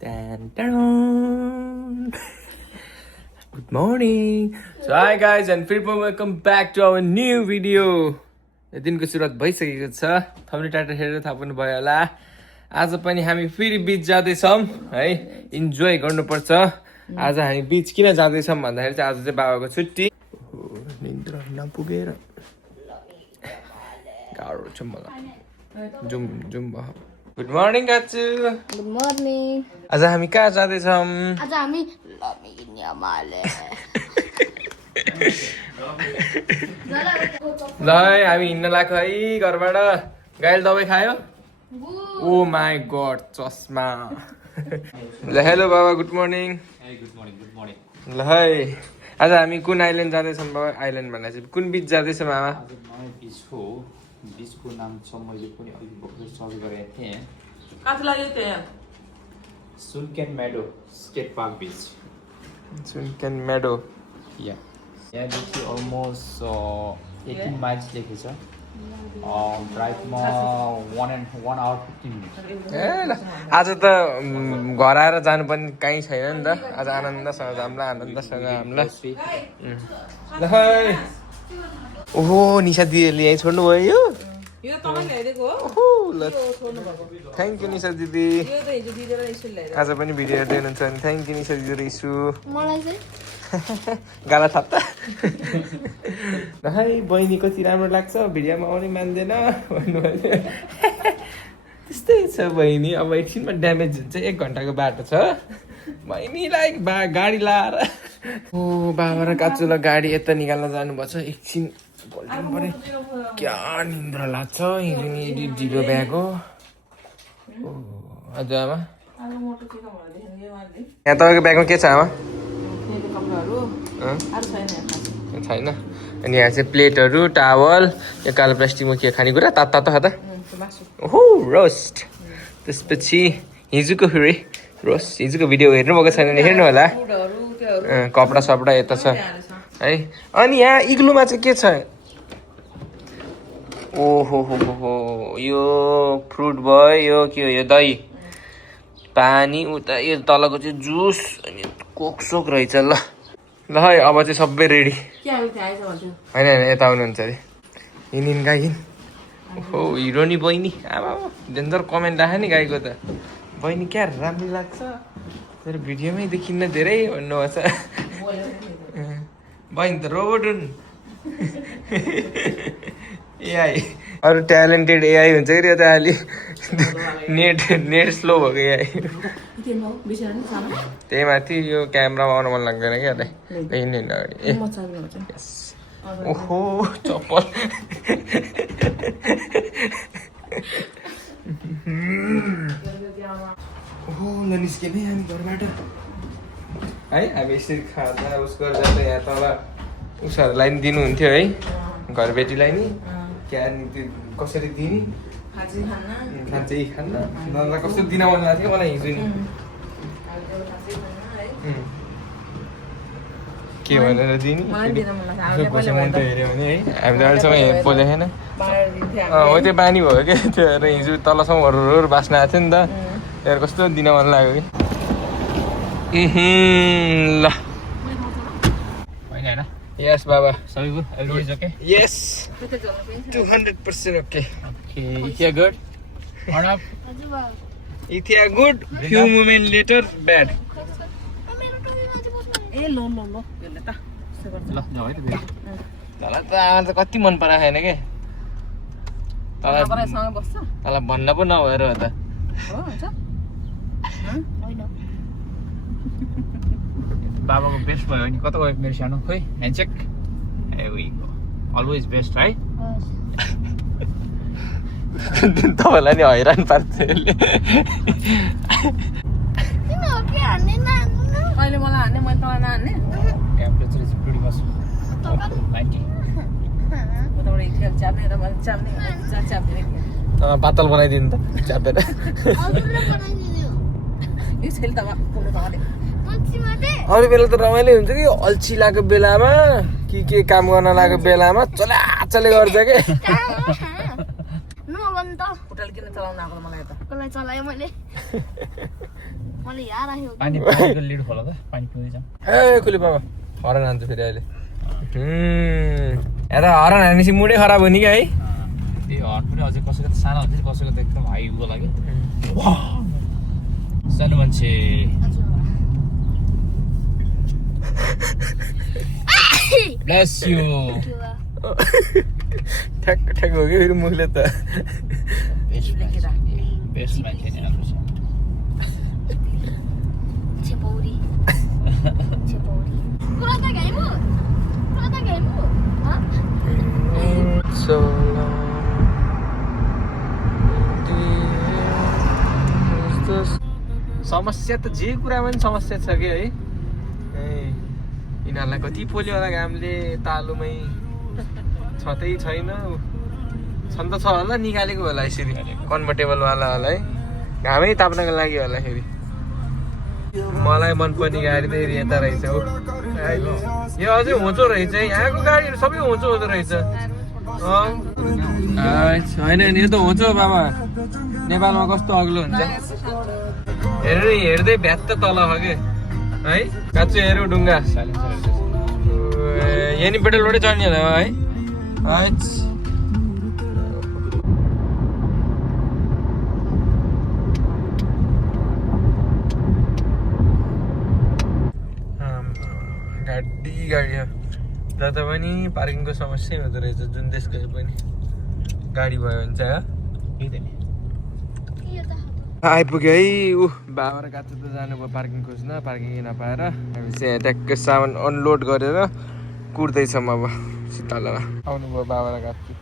Good morning. So hi guys and welcome back to our new video. दिनको सुरुवात भइसकेको छ। थम्बनेल टाइटल हेरेर थाहा पाउनु भयो होला। आज पनि हामी फेरि बीच जाँदैछौँ है। इन्जोय गर्नुपर्छ। आज हामी बीच किन जाँदैछौँ भन्दाखेरि चाहिँ आज चाहिँ बाबाको छुट्टी। निन्द्रा नपुगेर गाह्रो छ मलाई। जुम भयो। Good morning Kachu. Good morning. आज हामी कहाँ जाँदैछौँ? आज हामी लमिनियामाले। ल हामी हिँड्न लाग्यो है घरबाट। गाइल दबाई खायो? ओ माई गॉड चस्मा। ल हेलो बाबा गुड मर्निङ। गुड मर्निङ ल है आज हामी कुन आइल्यान्ड जाँदैछौँ बाबा? आइल्यान्ड भन्दा चाहिँ कुन बिच जाँदैछौँ आमा? आज नयाँ बिच हो। बिचको नाम छ मैले पनि अलिक भर्खर सर्च गरेको थिएँ। कति लाग्यो त्यहाँ? सुनकेन मेडो स्केट पार्क बिच। सुनकेन मेडो। यहाँदेखि अलमोस्ट 18 माइल्स लेखेको छ। ड्राइभमा 1 hour 15 minutes। ए ल आज त घर आएर जानु पनि कहीँ छैन नि त। आज आनन्दसँग जाम्ला आनन्दसँग हाम्ला। ल है ओहो निशा दिदीले यहीँ छोड्नु भयो यो? यो तपाईले ल्याइदिएको हो? ओहो ल थ्याङ्क यू निशा दिदी। यो त हिजो दिदीले यसरी ल्याइदिएको। आज पनि भिडियो हेर्दै हुनुहुन्छ भने थ्याङ्क यू निशा दिदी र इसु। मलाई चाहिँ गाला थाप्दा ल है बहिनी कति राम्रो लाग्छ भिडियोमा आउने मान्दैन भन्नुभयो। त्यस्तै छ बहिनी। अब एकछिनमा ड्यामेज हुन्छ। 1 घन्टाको बाटो छ। बहिनीलाई गाडी लाएर ओ बाबा र काचुलाई गाडी यता निकाल्न जानुभएको छ। एकछिन बोल्नु पऱ्यो। क्या निन्द्रा लाग्छ यदि ढिलो ब्याग हो। हजुर आमा आलु मोटो के कम होला देख्नु यो वाले। यहाँ तपाईँको ब्यागमा के छ आमा? यो कपडाहरु अरु छैन यहाँ। छैन। अनि यहाँ चाहिँ प्लेटहरू टावल यो कालो प्लास्टिकमा के खानेकुरा तातो तातो खाँदा ओहो रोस्ट। त्यसपछि हिजोको फेरि रोस्ट हिजोको भिडियो हेर्नुभएको छैन भने हेर्नु होला। कपडा सपडा यता छ है। अनि यहाँ इग्लुमा चाहिँ के छ? ओहो हो यो फ्रुट भयो। यो के हो? यो दही पानी उता यो तलको चाहिँ जुस अनि कोकसोक रहेछ। ल ल है अब चाहिँ सबै रेडी। के आयो त्यहाँ आइज भन्थ्यो। होइन यता आउनुहुन्छ अरे। हिँड गाई ओहो हिरो नि बहिनी। आमा डेन्जर कमेन्ट राख्यो नि गाईको त। बहिनी क्या राम्रो लाग्छ तर भिडियोमै देखिन्न धेरै भन्नुभएको छ। बहिनी त रोबोट हुन्। एआई अरू ट्यालेन्टेड एआई हुन्छ कि त्यो त अलि नेट स्लो भएको एआई। त्यही माथि यो क्यामेरामा आउनु मन लाग्दैन क्या यसलाई। हिँड्नु अगाडि ए ओहो चप्पल। ओहो ल निस्क्यौँ है हामी घरबाट है। हामी यसरी खाँदा उस गरेर जाँदा यहाँ तल उसहरूलाई नि दिनुहुन्थ्यो है घरबेटीलाई नि। क्या नि त्यो कसरी दिने खान्छ यी खान्न नन्दा कस्तो दिन मन लाग्थ्यो मलाई हिजो नि। के भनेर दिने घोषमन्त हेऱ्यो भने है। हामीले अहिलेसम्म हेर्नु देखेन। हो त्यो बानी भयो क्या त्यो हेरेर हिजो तलसम्म हरुर बास्न आएको थियो नि त। हेर कस्तो दिन मन लाग्यो कि। ल यस बाबा सबैको एभ्रिथिङ ओके? Yes 200% okay. इथिया गुड और आप इथिया good few moment later bad. ए लो लो लो यसले त ल जाऊ है त फेरि। तँलाई त आमा त कति मन पराएको छैन के? तँलाई सँग बस्छ तँलाई भन्न पो नभएर हो त। हो हुन्छ होइन बाबाको बेस्ट भयो नि कता गयो मेरो सानो खोइ ह्यान्डसेक अलवेज बेस्ट है। तपाईँलाई नि हैरान पार्छ यसले। किन हो के हान्ने नहान्नु? अहिले मलाई हान्ने मैले तँलाई नहान्ने। Temperature is pretty much 90। उताबाट खेल च्याप्ने र मैले च्याप्ने च्याप्ने पातल बनाइदिनु त च्यापेर। हजुरले बनाइदिनु यो छेल त पुग्नु पाउँदै। अरू बेला त रमाइलो हुन्छ कि अल्छी लागेको बेलामा के काम गर्न लागेको बेलामा चलाचले गर्छ के। नभन् त होटल किन चलाउन आएको मलाई त। कसलाई चलाएँ मैले? मैले यहाँ राखेको पानीको लिड खोला त पानी पिउँदै जाउँ ए कुली बाबा हरन हान्छु फेरि अहिले यहाँ त हरन हानेपछि मुडै खराब हो नि क्या है त्यही हर्न पनि अझै कसैको त सानो हुन्छ कसैको त एकदम हाई उँभो लाग्यो सानो मान्छे ब्लेस यु ठ्याक्क ठ्याक्क हो कि फेरि मुखले त बेस्ट मान्छे नि राम्रो छ छेपौरी कुरा त गाइमु हाँ समस्या त जे कुरामा पनि समस्या छ कि है यिनीहरूलाई कति पोल्योला घामले तालुमै छँदै छैन छन् त छ होला निकालेको होला यसरी कन्भर्टेबलवाला होला है घामै ताप्नको लागि होला फेरि मलाई मनपर्ने गाडी त यता रहेछ हो यो अझै होचो रहेछ यहाँको गाडीहरू सबै होचो हुँदो रहेछ होइन नि यो त होचो बाबा नेपालमा कस्तो अग्लो हुन्छ हेर्नु हेर्दै भ्यात्त तल हो कि है काँचो हेरौँ ढुङ्गा यहाँ नि पेट्रोलबाटै चढ्ने होला है गाडी जता पनि पार्किङको समस्या हुँदो रहेछ जुन देश गए पनि गाडी भयो भने चाहिँ आइपुग्यो है बाबा र काँचो त जानुभयो पार्किङ खोज्न पार्किङ नपाएर हामी चाहिँ ट्याक्कै सामान अनलोड गरेर कुर्दैछौँ अब शीतलमा आउनुभयो बाबा र काँचो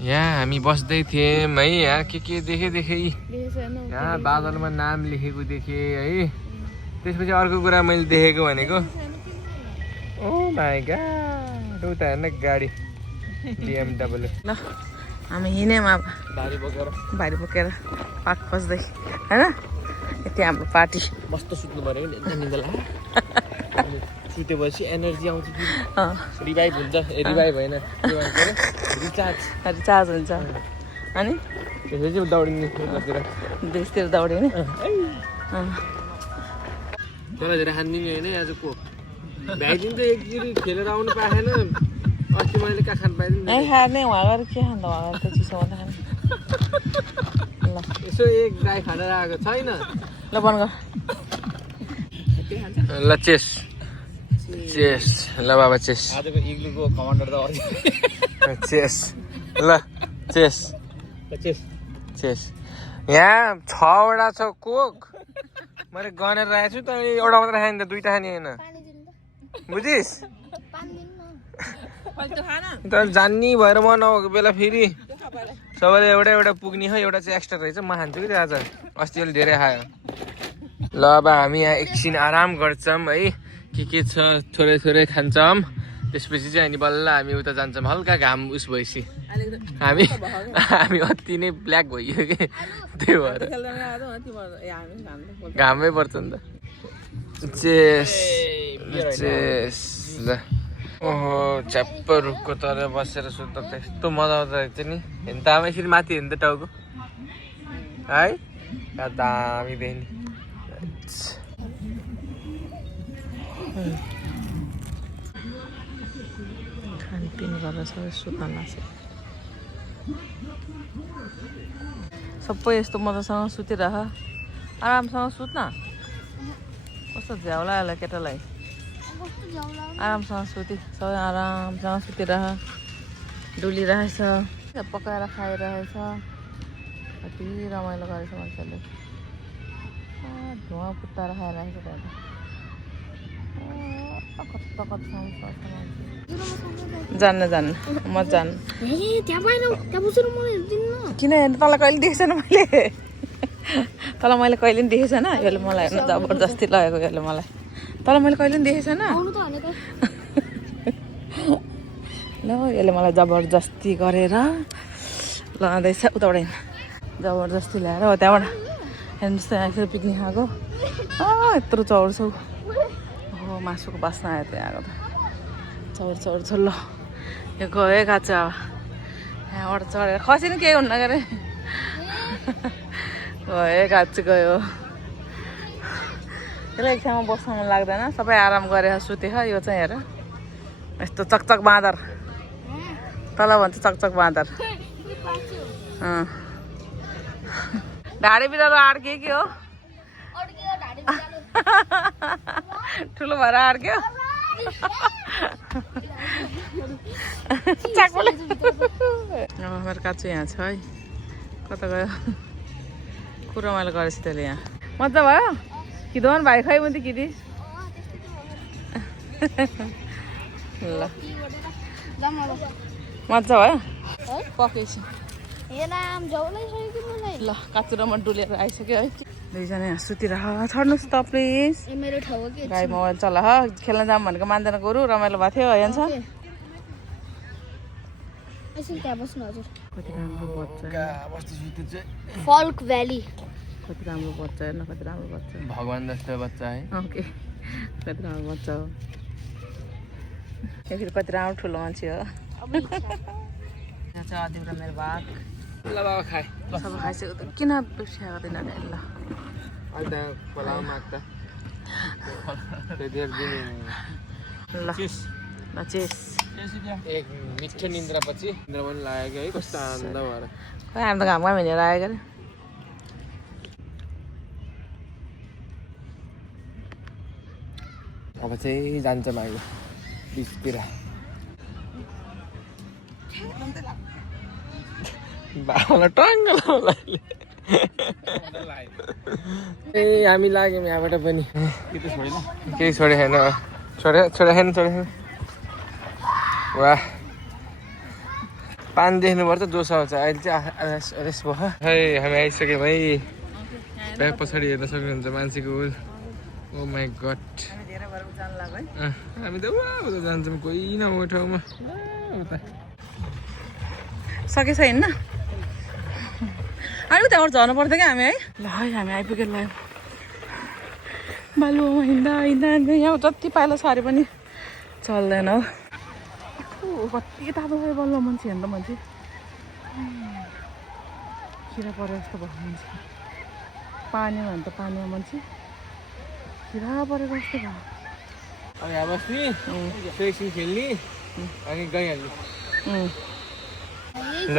यहाँ हामी बस्दै थियौँ है यहाँ के देखेँ यहाँ बादलमा नाम लेखेको देखेँ है त्यसपछि अर्को कुरा मैले देखेको भनेको ओ माई गॉड उता हेर्न गाडी BMW ल हामी हिँड्यौँ अब भारी बोकेर पार्क खोज्दै होइन यति हाम्रो पार्टी मस्त सुत्नु पऱ्यो नि सुतेपछि एनर्जी आउँछ रिभाइभ हुन्छ रिभाइभ होइन रिचार्ज हुन्छ अनि त्यसपछि दौडिने देशतिर दौडिने तँलाई धेरै खानिदिने होइन आजको भ्याइदिनु त एकचोटि खेलेर आउनु पाएन अस्ति मैले कहाँ खानु पाइदिनु खाने वहाँ गएर के खान्छ वहाँ गएर त चिसो भन्दा खाने ल यसो एक गाई खाएर आएको छैन ल बन्द गर ल चेस ल बाबा चेस आजको इग्लुको कमान्डर त चेस ल चेस चेस यहाँ 6वटा छ कोक मैले गनेर राखेको छु त एउटा मात्र खाने त दुईटा खाने होइन बुझिस् त जान्नी भएर म नभएको बेला फेरि सबैले एउटा पुग्ने हो एउटा चाहिँ एक्स्ट्रा रहेछ म खान्छु कि आज अस्ति अलिक धेरै खायो ल अब हामी यहाँ एकछिन आराम गर्छौँ है के छ थोरै खान्छौँ त्यसपछि चाहिँ अनि बल्ल हामी उता जान्छौँ हल्का घाम उस भएपछि हामी अति नै ब्ल्याक भइयो कि त्यही भएर घामै पर्छ नि त चेस ल ओहो च्याप्प रुखको तल बसेर सुत्दा त यस्तो मजा आउँदो रहेछ नि हेर्नु त आमा यसरी माथि हेर्नु त टाउको है दामी देख्ने खानपिन गरेर सबै सुत्न लाग्छ सबै यस्तो मजासँग सुतिरह आरामसँग सुत्न कस्तो झ्याउला होला केटालाई आरामसँग सुति सबै आरामसँग सुतिरह डुलिरहेछ पकाएर खाइरहेछ कति रमाइलो गरेछ मान्छेले धुवा पुत्ताएर खाइरहेछ त्यहाँ जान्न म जान्न किन हेर्नु तँलाई कहिले देखेको छैन मैले तँलाई मैले कहिले पनि देखेको छैन यसले मलाई हेर्नु जबरजस्ती लगेको यसले मलाई तँलाई मैले कहिले पनि देखेको छैन ल यसले मलाई जबरजस्ती गरेर लाँदैछ उताबाट जबरजस्ती ल्याएर हो त्यहाँबाट हेर्नुहोस् त यहाँ पिकनिक खाएको यत्रो चौर छौ हो मासुको बास्ना आयो त्यहाँ आएको त चौर छ ल यो गयो काँचो अब यहाँबाट चढेर खसी नि केही हुन्न के अरे एक हात चाहिँ गयो यसलाई एक ठाउँमा बस्न मन लाग्दैन सबै आराम गरेर सुते यो चाहिँ हेर यस्तो चकचक बाँदर तल भन्छ चकचक बाँदर ढाडे बिरालो अड्के के हो ठुलो भएर अड्क्यो मेरो काछु यहाँ छ है कता गयो कुरो मैले गरेछु त्यसले यहाँ मजा भयो कि दोन भाइ खै पनि कि ल मजा भयो पकेछु ल काचु र म डुलेर आइसक्यो है दुईजना यहाँ सुतिरह छड्नुहोस् त प्लिज मेरो ठाउँ के गाई मोबाइल चला खेल्न जाऊँ भनेको मान्दैन गोरु रमाइलो भएको थियो हेर्छ त्यहाँ बस्नु हजुर कति राम्रो बच्चा फल्क भ्याली कति राम्रो बच्चा हेर्न कति राम्रो बच्चा भगवान जस्तो बच्चा है ओके कति राम्रो बच्चा हो यो फेरि कति राम्रो ठुलो मान्छे हो यहाँ चाहिँ अदिब र मेरो भाग ल बाबा खाए सब खाइसक्यो त किन बिर्सिया गर्दैन ल अन्त खोलामा माग्दा ल ल चेस एक मिठो निन्द्रापछि निन्द्रा पनि लागेको है कस्तो आनन्द भएर खै हामी त घाममा हिँडेर आएको अरे अब चाहिँ जान्छ माग्यो बिचतिर बाबालाई टङ्ग लाउला ए हामी लाग्यौँ यहाँबाट पनि केही छोडेन छोडेन वाह पानी देख्नुपर्छ जोस आउँछ अहिले चाहिँ रेस्ट भयो है हामी आइसक्यौँ है ब्याग पछाडि हेर्न सक्नुहुन्छ मान्छेको ओ माई गड हामी त उता जान्छौँ कोही नभएको ठाउँमा सकेछ हिँड्न अनि त्यहाँबाट झर्नु पर्थ्यो क्या हामी है ल है हामी आइपुग्यो ल बालुवामा हिँड्दा यहाँ जति पाइला सरे पनि चल्दैन हो कति तातो भयो बल्ल मान्छे हेर्नु त मान्छे किरा परे जस्तो भएको मान्छे पानीमा भने त पानीमा मान्छे किरा परेको जस्तो भयो अनि यहाँ बस्ने एकछिन खेल्ने अनि गइहाल्ने ल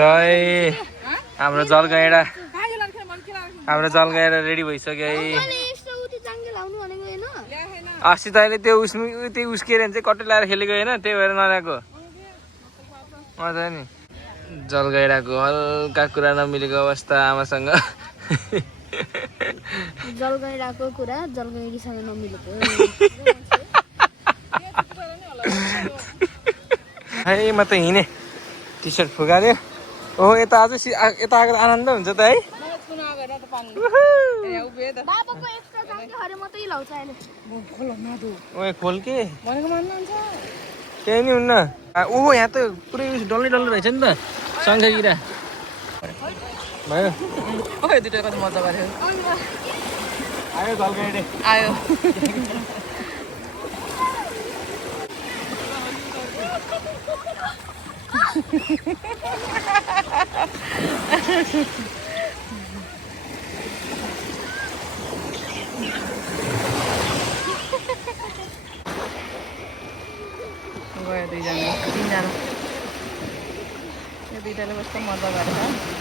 हाम्रो जलगैडा रेडी भइसक्यो है अस्ति त अहिले त्यो उस्किएर चाहिँ कट्टु लगाएर खेलेको होइन त्यही भएर नल्याएको मजा नि जलगैडाको हल्का कुरा नमिलेको अवस्था आमासँग जलगैडाको कुरा जलगैडीसँग नमिलेको है म त हिँडेँ टी सर्ट फुगार्यो ओहो यता अझै यता आएको आनन्द हुन्छ त है बाबाको एक्स्ट्रा जान्छ हरे मात्रै लाउँछ अहिले ओए खोल के भनेको मान्नुहुन्छ केही नि हुन्न ओहो यहाँ त पुरै डल्लै रहेछ नि त सङ्घगिरा भयो ओए दुइटा कति मजा गऱ्यो आयो जलगैडे आयो गयो दुईजना तिनजना यो दुइटाले कस्तो मजा गरेछ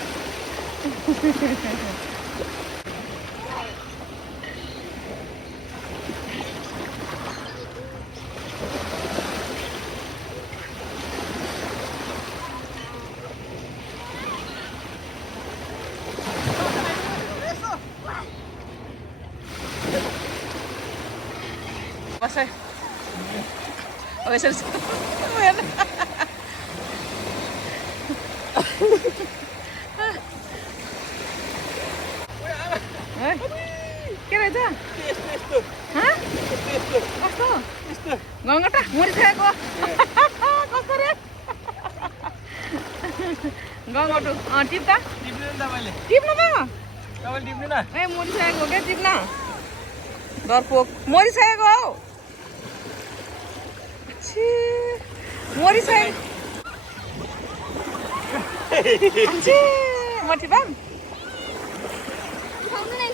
बस है के रहेछ कस्तो गङ्गटा मरिसकेको कस्तो रे गङ्गटो टिप्दा टिप्नु भयो ए मरिसकेको क्या टिप्न डरपोक मरिसकेको हौ मरिसकेको म टिपाम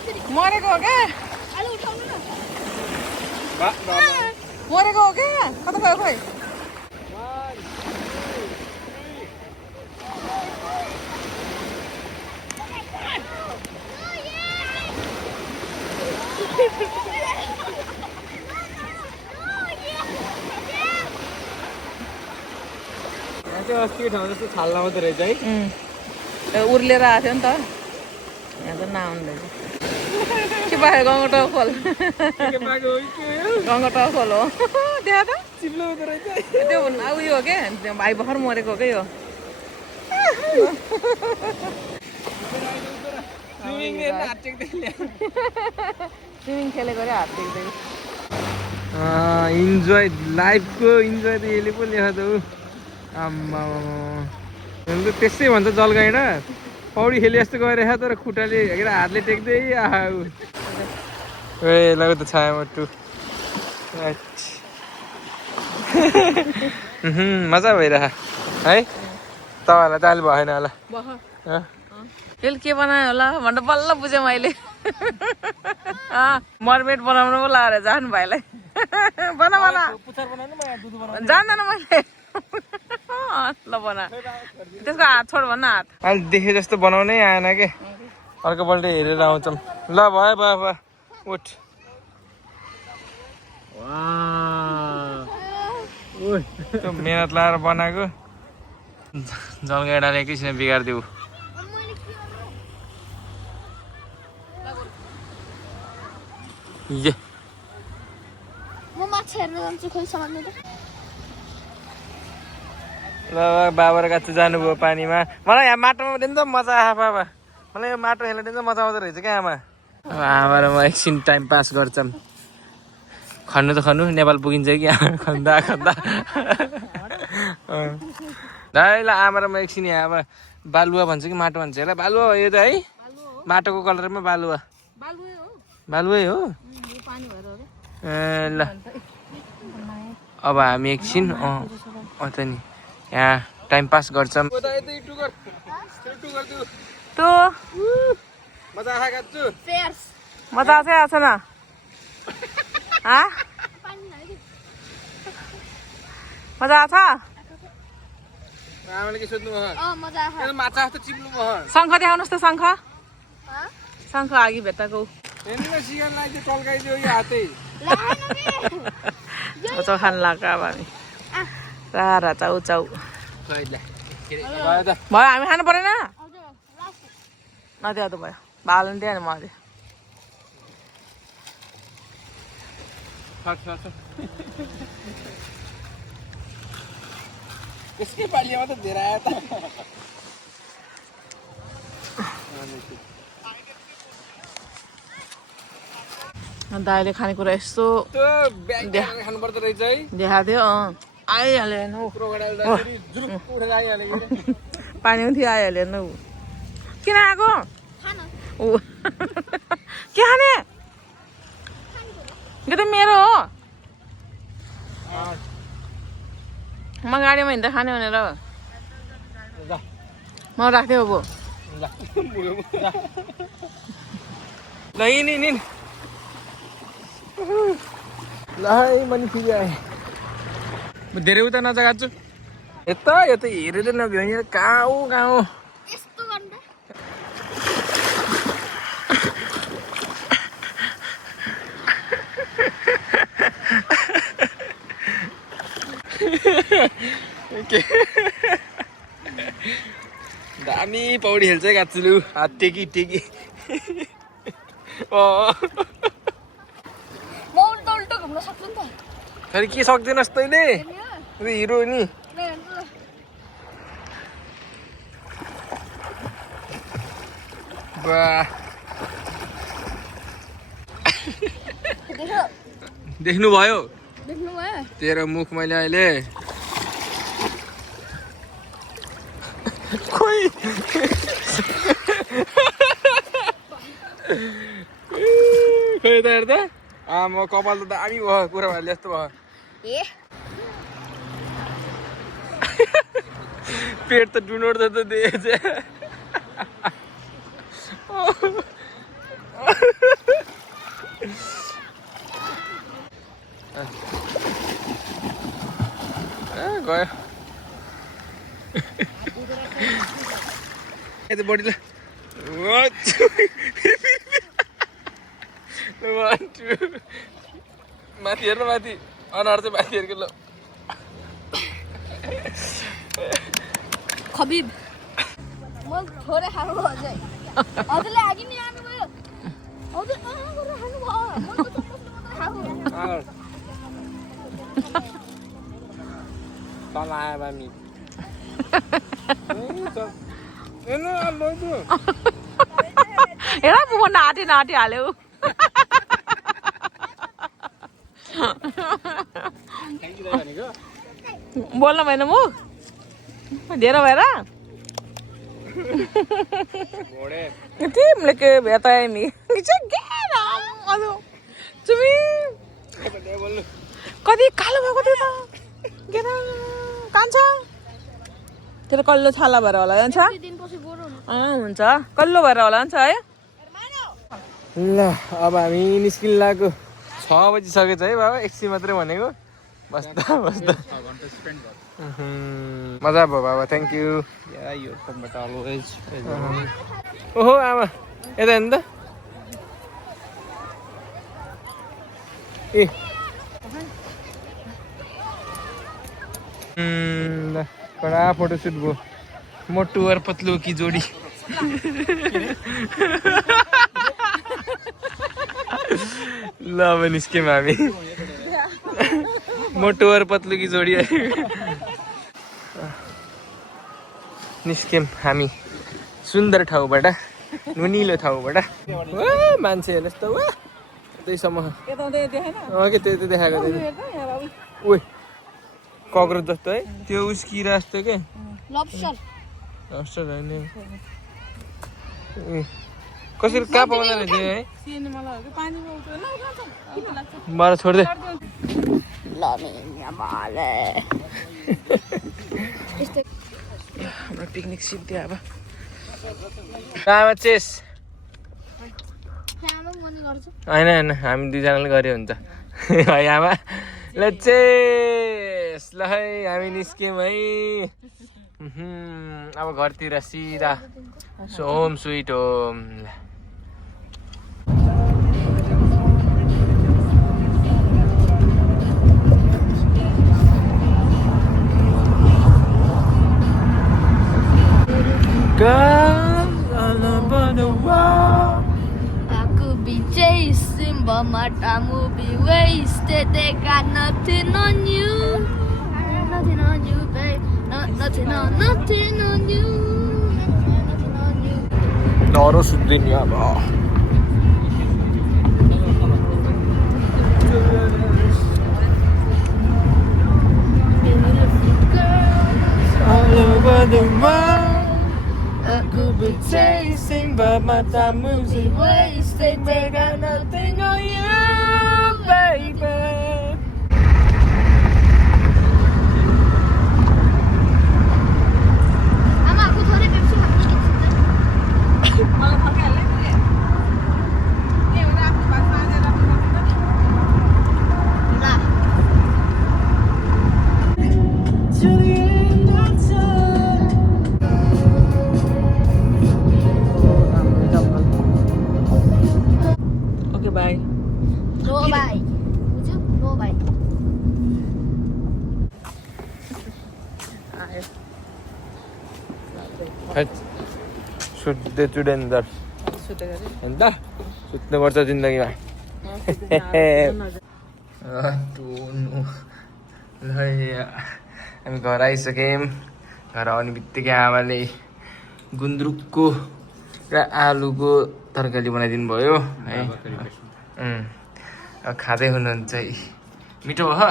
मरेको हो क्या आलु उठाउनु न मरेको हो क्या कता गयो खोइ त्यो अस्तिको ठाउँ जस्तो छाल लाउँदो रहेछ है उर्लिएर आएको थियो नि त यहाँ त नआउँदै के पायो गङ्गटो खोल गङ्गटो खोल हो त्यहाँ त चिप्लो हुँदो रहेछ त्यो उयो हो क्या त्यो भाइ भर्खर मरेको हो क्या यो स्विमिङ खेलेको अरे हात टेक्दै इन्जोय लाइफको इन्जोय त यसले पो लेख त ऊ आम्मा त्यसै भन्छ जलगाइड पौडी खेले जस्तो गएर तर खुट्टाले हातले टेक्दै आऊ ए लगेको त छाया मट्टु मजा भइरह है तपाईँहरूलाई त अहिले भएन होला यसले के बनायो होला भनेर बल्ल बुझेँ मैले मरमेट बनाउनु पो लगाएर जानु भाइलाई बना बना जान्दैन मैले ल बना त्यसको हात छोड भन्न हात अहिले देखे जस्तो बनाउनै आएन के अर्कोपल्ट हेरेर आउँछौँ ल भयो भयो भयो उठ त्यो मेहनत लगाएर बनाएको जलगाडाले एकैछिन बिगारिदिऊ ये म माछा हेर्न जान्छु खोइ समात्नु त ल बाबा र काछु जानुभयो पानीमा मलाई यहाँ माटोमा दिनु त मजा आयो बाबा मलाई यो माटो खेल्न दिनु त मजा आउँदो रहेछ क्या आमा आमा र म एकछिन टाइम पास गर्छौँ खन्नु त खन्नु नेपाल पुगिन्छ कि खन्दा खन्दा ल आमा र म एकछिन यहाँ अब बालुवा भन्छ कि माटो भन्छ होला बालुवा हो यो त है माटोको कलरमा बालुवा बालुवै हो ए ल अब हामी एकछिन त नि यहाँ टाइम पास गर्छौँ मजा आएको छ न मजा आएको छ आमाले के सोध्नु मजा आयो माछा जस्तो चिप्नु भयो शङ्ख देखाउनुहोस् त शङ्ख शङ्ख अघि भेट्टाको हेर्नु सिगान लाग्यो टल्काइदियो यो हातै चाउ खान लाग्यो अब हामी रारा चाउ चाउ भयो हामी खानु परेन नदियो त भयो भालो नि दिएन मैले त्यसकै पालियामा त धेरै आयो त दाइले खानेकुरा यस्तो खानु पर्दो रहेछ है देखाएको थियो आइहाल्यो हेर्नु पानी पनि थियो आइहाल्यो हेर्नु किन आएको के खाने यो त मेरो हो म गाडीमा हिँड्दा खाने भनेर म राख्थेँ अब ल नि ल है मैले फेरि आएँ म धेरै उता नजगाएको छु यता यता हेरेर नभ्यो कहाँ हो यस्तो गर्नु दामी पौडी खेल्छ है काचुलु हात टेकी म उल्टो उल्टो घुम्न सक्छु नि त फेरि के सक्दैनस् तैँले हिरो नि देख्नुभयो तेरो मुख मैले अहिले खोइ खोइ त हेर्दा म कपाल त दामी भयो कुरा भएर जस्तो भयो पेट त डुनोड त दिएछ यता बडी ल 1 2 माथि हेर्नु माथि अनुहार चाहिँ माथि हेर्को ल खबिब म थोरै खानु अझै हजुरले अघि नै आउनु भयो हजुर गरेर खानु भयो म त चम्मचले मात्रै खाऊ तल आयो बामी हेर्नु लैजु हेर पुग्न नाटी हाल्यो बोल्न भएन म ढेर भएर तिमीले के भेटाए नि तिमी कति कालो भएको थियो त के कान्छ तेरो कल्लो छाला भएर होला जान्छ हुन्छ कल्लो भएर होला जान्छ है ल अब हामी निस्किन लाग्यो 6 बजिसकेछ है बाबा एकछिन मात्रै भनेको बस्दा मजा भयो बाबा थ्याङ्क यू ओहो आमा यता हेर्नु त ए ल कडा फोटोसुट भयो मोटु और पतलू की जोडी ल अब निस्क्यौँ हामी मोटु और पतलू की जोडी निस्क्यौँ हामी सुन्दर ठाउँबाट नुनिलो ठाउँबाट मान्छे हेर्नुहोस् त त्यहीसम्म के त्यो देखाएको ओ कक्रोच जस्तो है त्यो उस्किरा जस्तो के लब्स्टर होइन कसरी कहाँ पाउँदैन त्यो है मलाई छोड्दे हाम्रो पिकनिक सिद्धि अब चेस होइन हामी दुईजनाले गऱ्यो हुन्छ है आमा ल चेस ल है हामी निस्क्यौँ है अब घरतिर सिधा home sweet home I could be chasing, but my time will be wasted. They got nothing on you. Nothing on you, babe. Nothing on you. Nothing on you. 너로 수준이야 뭐. All over the world. I could be chasing, but my time moves wasted. They got nothing on you, baby. 아마 그 전에 뵙시 바뀌겠지. 나. Okay bye no bye. 그죠? No bye. सुत्दै चुडेन्दर अन्त सुत्नुपर्छ जिन्दगीमा हामी घर आइसक्यौँ घर आउने बित्तिकै आमाले गुन्द्रुकको र आलुको तरकारी बनाइदिनु भयो है अब खाँदै हुनुहुन्छ है मिठो भयो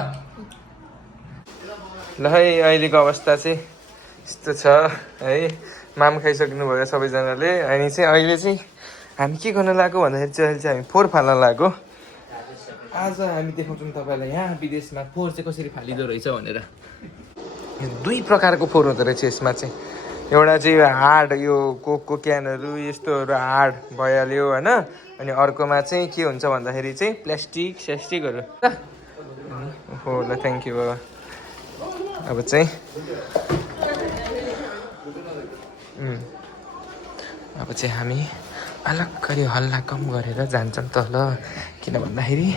ल है अहिलेको अवस्था चाहिँ यस्तो छ है माम खाइसक्नु भयो सबैजनाले अनि चाहिँ अहिले चाहिँ हामी के गर्न लाग्यो भन्दाखेरि चाहिँ अहिले चाहिँ हामी फोहोर फाल्न लाग्यो आज हामी देखाउँछौँ तपाईँलाई यहाँ विदेशमा फोहोर चाहिँ कसरी फालिँदो रहेछ भनेर 2 प्रकारको फोहोर हुँदो रहेछ यसमा चाहिँ एउटा चाहिँ हार्ड यो कोकको क्यानहरू यस्तोहरू हार्ड भइहाल्यो होइन अनि अर्कोमा चाहिँ के हुन्छ भन्दाखेरि चाहिँ प्लास्टिकहरू हो ल थ्याङ्क यू बाबा अब चाहिँ अब चाहिँ हामी अलग्गै हल्ला कम गरेर जान्छौँ तल किन भन्दाखेरि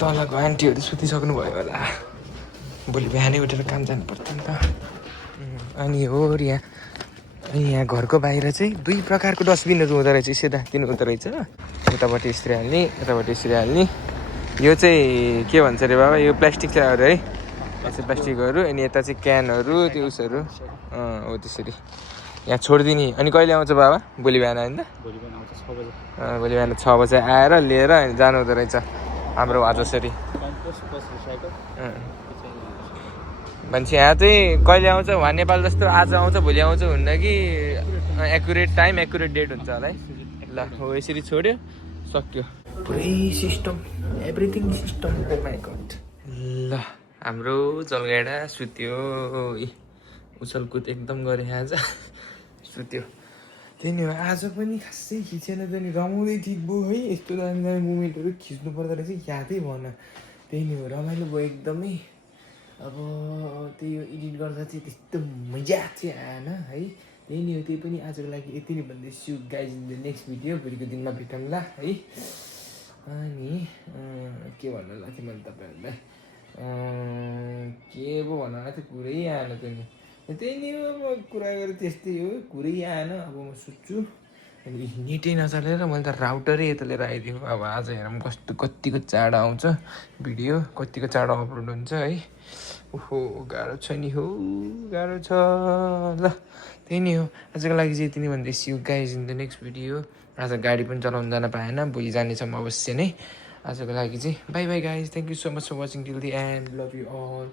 तलको आन्टीहरू सुतिसक्नु भयो होला भोलि बिहानै उठेर काम जानु पर्थ्यो नि त अनि हो यहाँ घरको बाहिर चाहिँ 2 प्रकारको डस्टबिनहरू हुँदो रहेछ सेता किन हुँदो रहेछ उतापट्टि यसरी हाल्ने यतापट्टि यसरी हाल्ने यो चाहिँ के भन्छ अरे बाबा यो प्लास्टिकहरू है यस्तो प्लास्टिकहरू अनि यता चाहिँ क्यानहरू त्यो उसहरू हो त्यसरी यहाँ छोडिदिने अनि कहिले आउँछ बाबा भोलि बिहान होइन भोलि बिहान आउँछ 6 बजे भोलि बिहान 6 बजे आएर लिएर अनि जानु हुँदो रहेछ हाम्रो आज जसरी कम्पोस्ट रिसाइकल मान्छे यहाँ चाहिँ कहिले आउँछ उहाँ नेपाल जस्तो आज आउँछ भोलि आउँछ हुन्न कि एकुरेट टाइम एकुरेट डेट हुन्छ होला है ल हो यसरी छोड्यो सक्यो पुरै system everything system oh my God ल हाम्रो जलगाडा सुत्यो उछलकुद एकदम गरे आज सुत्यो त्यही नि हो आज पनि खासै खिचेन त नि रमाउँदै ठिक भयो है यस्तो दामी दामी मुमेन्टहरू खिच्नु पर्दो रहेछ यादै भएन त्यही नि हो रमाइलो भयो एकदमै अब त्यही हो एडिट गर्दा चाहिँ त्यस्तो मजा चाहिँ आएन है त्यही नि हो त्यही पनि आजको लागि यति नै भन्दैछु guys in the next video भोलिको दिनमा भेटौँला है अनि के भन्नु लाग्थ्यो मैले तपाईँहरूलाई के पो भन्नु लाग्थ्यो कुरै आएन त नि त्यही नि हो अब कुरा गरेर त्यस्तै हो कुरै आएन अब म सुत्छु अनि नेटै नचलेर मैले त राउटरै यता लिएर आइदियो अब आज हेरौँ कतिको चाँडो आउँछ भिडियो कतिको चाँडो अपलोड हुन्छ है ओहो गाह्रो छ नि हो गाह्रो छ ल त्यही नि हो आजको लागि चाहिँ यति नै भन्दैछु guys in the next video आज गाडी पनि चलाउनु जान पाएन भोलि जानेछौँ अवश्य नै आजको लागि चाहिँ bye bye guys thank you so much for watching till the end love you all